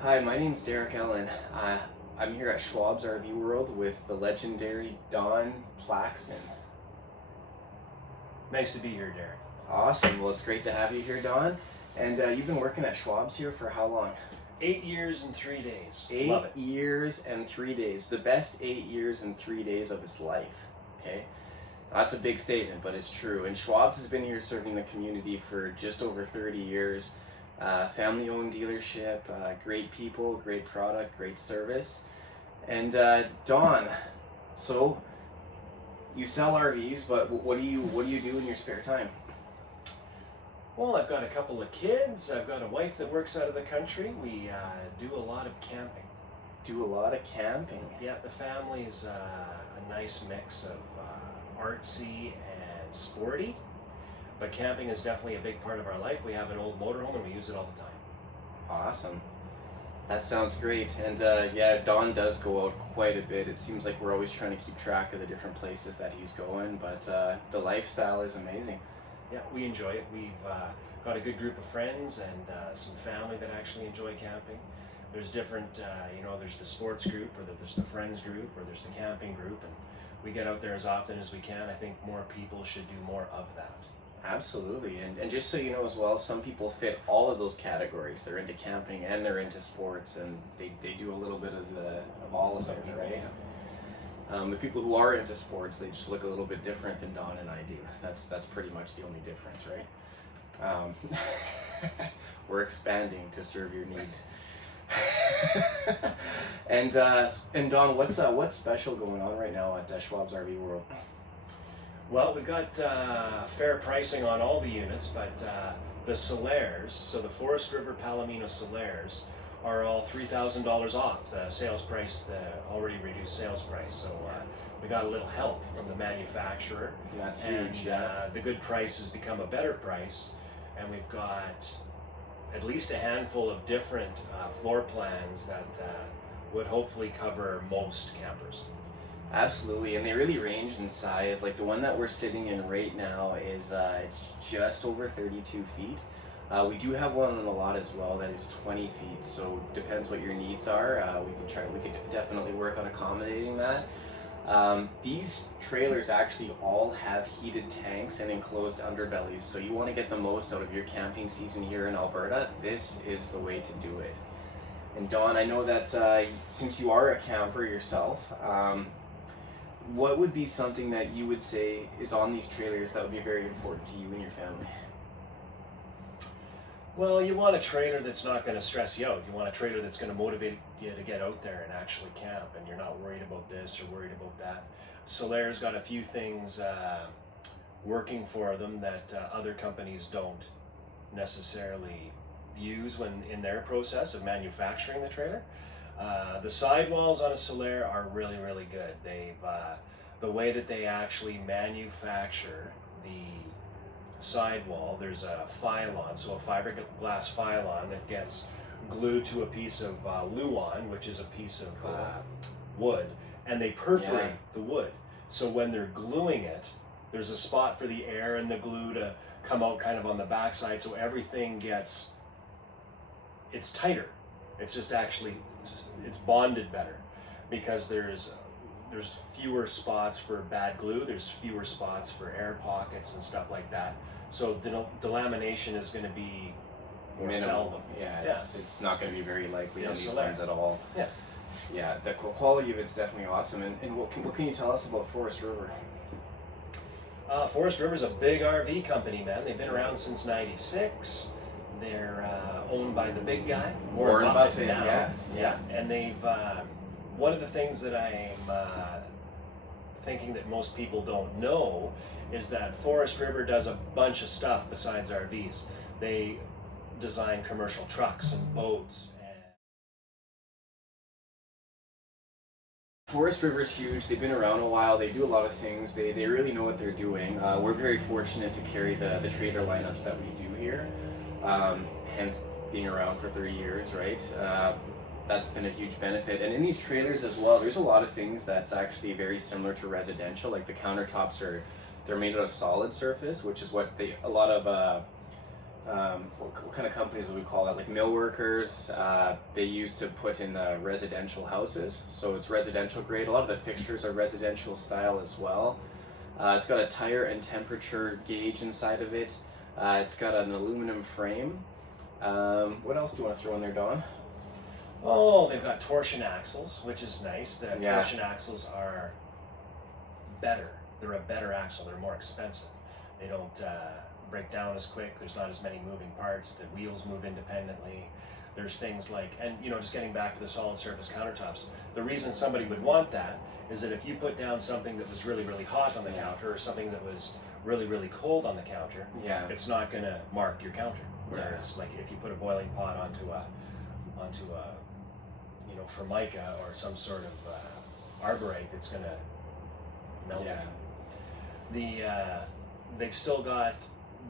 Hi, my name's Elun. I'm here at Schwab's RV World with the legendary Don Plaxton. Nice to be here, Derek. Awesome. Well, it's great to have you here, Don. And you've been working at Schwab's here for how long? 8 years and 3 days. 8 Love it. years and 3 days. The best 8 years and 3 days of his life. Okay? That's a big statement, but it's true. And Schwab's has been here serving the community for just over 30 years. Family-owned dealership, great people, great product, great service. And Don, so you sell RVs, but what do you do in your spare time? Well, I've got a couple of kids. I've got a wife that works out of the country. We do a lot of camping. Do a lot of camping. Yeah, the family's a nice mix of artsy and sporty. But camping is definitely a big part of our life. We have an old motorhome and we use it all the time. Awesome. That sounds great. And yeah, Don does go out quite a bit. It seems like we're always trying to keep track of the different places that he's going, but the lifestyle is amazing. Yeah, we enjoy it. We've got a good group of friends and some family that actually enjoy camping. There's different, there's the sports group, or there's the friends group, or there's the camping group, and we get out there as often as we can. I think more people should do more of that. Absolutely, and just so you know as well, some people fit all of those categories. They're into camping and they're into sports, and they do a little bit of all of it, right? The people who are into sports, they just look a little bit different than Don and I do. That's pretty much the only difference, right? We're expanding to serve your needs. And Don, what's special going on right now at Schwab's RV World? Well, we've got fair pricing on all the units, but the SolAires, so the Forest River Palomino SolAires, are all $3,000 off the sales price, the already reduced sales price. So we got a little help from the manufacturer. That's and, huge. Yeah. The good price has become a better price, and we've got at least a handful of different floor plans that would hopefully cover most campers. Absolutely, and they really range in size. Like the one that we're sitting in right now is it's just over 32 feet. We do have one on the lot as well that is 20 feet, so depends what your needs are. We could definitely work on accommodating that. These trailers actually all have heated tanks and enclosed underbellies, so you want to get the most out of your camping season here in Alberta, this is the way to do it. And Don, I know that since you are a camper yourself, what would be something that you would say is on these trailers that would be very important to you and your family? Well, you want a trailer that's not going to stress you out. You want a trailer that's going to motivate you to get out there and actually camp, and you're not worried about this or worried about that. SolAire's got a few things working for them that other companies don't necessarily use when in their process of manufacturing the trailer. The sidewalls on a SolAire are really, really good. They've the way that they actually manufacture the sidewall, there's a pylon, so a fiberglass pylon that gets glued to a piece of Elun, which is a piece of wood, and they perforate the wood. So when they're gluing it, there's a spot for the air and the glue to come out kind of on the backside, so everything it's tighter. It's just actually, it's bonded better because there's fewer spots for bad glue, there's fewer spots for air pockets and stuff like that. So delamination is going to be more seldom. Yeah, it's not going to be very likely on these SolAire ones at all. Yeah. Yeah, the quality of it's definitely awesome. And what can you tell us about Forest River? Forest River's a big RV company, man. They've been around since '96. They're owned by the big guy, Warren Buffett now. Yeah. And they've one of the things that I'm thinking that most people don't know is that Forest River does a bunch of stuff besides RVs. They design commercial trucks and boats. Forest River's huge. They've been around a while. They do a lot of things. They really know what they're doing. We're very fortunate to carry the trailer lineups that we do here. Hence being around for 30 years, right? That's been a huge benefit. And in these trailers as well, there's a lot of things that's actually very similar to residential. Like the countertops they're made out of solid surface, which is what a lot of what kind of companies would we call that? Like mill workers. They used to put in residential houses, so it's residential grade. A lot of the fixtures are residential style as well. It's got a tire and temperature gauge inside of it. It's got an aluminum frame. What else do you want to throw in there, Don? Oh, they've got torsion axles, which is nice. The Yeah. torsion axles are better. They're a better axle. They're more expensive. They don't break down as quick. There's not as many moving parts. The wheels move independently. There's things like, and just getting back to the solid surface countertops, the reason somebody would want that is that if you put down something that was really, really hot on the counter, or something that was really, really cold on the counter, Yeah. it's not going to mark your counter. Yeah. Whereas, like, if you put a boiling pot onto a Formica or some sort of arborite, it's going to melt Yeah. it. They've still got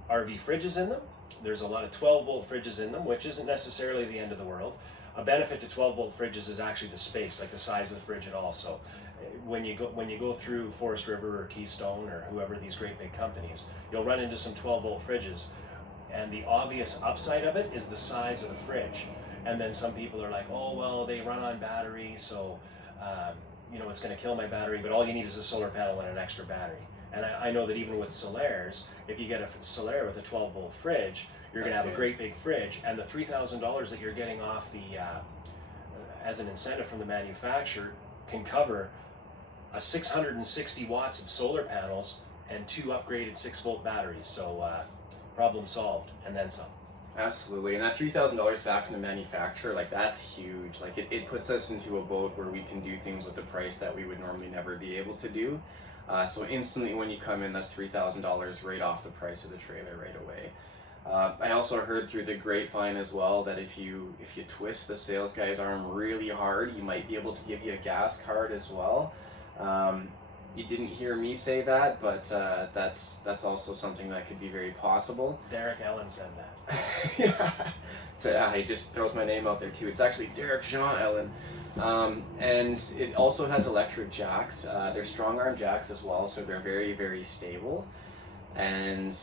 RV fridges in them. There's a lot of 12-volt fridges in them, which isn't necessarily the end of the world. A benefit to 12-volt fridges is actually the space, like the size of the fridge at all. So when you go through Forest River or Keystone or whoever, these great big companies, you'll run into some 12-volt fridges, and the obvious upside of it is the size of the fridge. And then some people are like, oh, well, they run on battery, so it's going to kill my battery, but all you need is a solar panel and an extra battery. And I know that even with SolAires, if you get a SolAire with a 12-volt fridge, you're going to have a great big fridge, and the $3,000 that you're getting off the as an incentive from the manufacturer can cover 660 watts of solar panels and 2 upgraded 6-volt batteries. So problem solved, and then some. Absolutely, and that $3,000 back from the manufacturer, like that's huge. Like it puts us into a boat where we can do things with the price that we would normally never be able to do. So instantly when you come in, that's $3,000 right off the price of the trailer right away. I also heard through the grapevine as well that if you twist the sales guy's arm really hard, he might be able to give you a gas card as well. You didn't hear me say that, but that's also something that could be very possible. Derek Elun said that. Yeah. So he just throws my name out there too. It's actually Derek Jean Elun. And it also has electric jacks. They're strong arm jacks as well, so they're very, very stable. And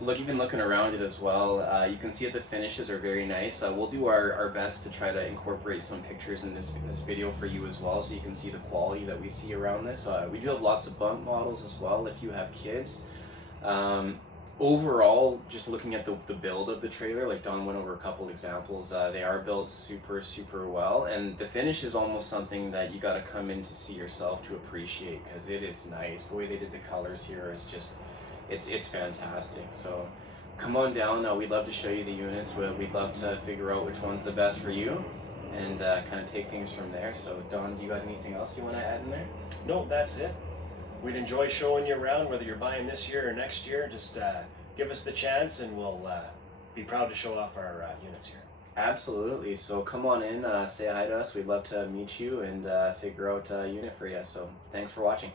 even looking around it as well, you can see that the finishes are very nice. We'll do our best to try to incorporate some pictures in this video for you as well, so you can see the quality that we see around this. We do have lots of bump models as well if you have kids. Overall, just looking at the build of the trailer, like Don went over a couple examples, they are built super, super well, and the finish is almost something that you got to come in to see yourself to appreciate, because it is nice. The way they did the colors here is just, it's fantastic. So come on down. We'd love to show you the units. We'd love to figure out which one's the best for you, and kind of take things from there. So Don, do you got anything else you want to add in there? No, that's it. We'd enjoy showing you around, whether you're buying this year or next year. Just give us the chance, and we'll be proud to show off our units here. Absolutely. So come on in, say hi to us. We'd love to meet you and figure out a unit for you. So thanks for watching.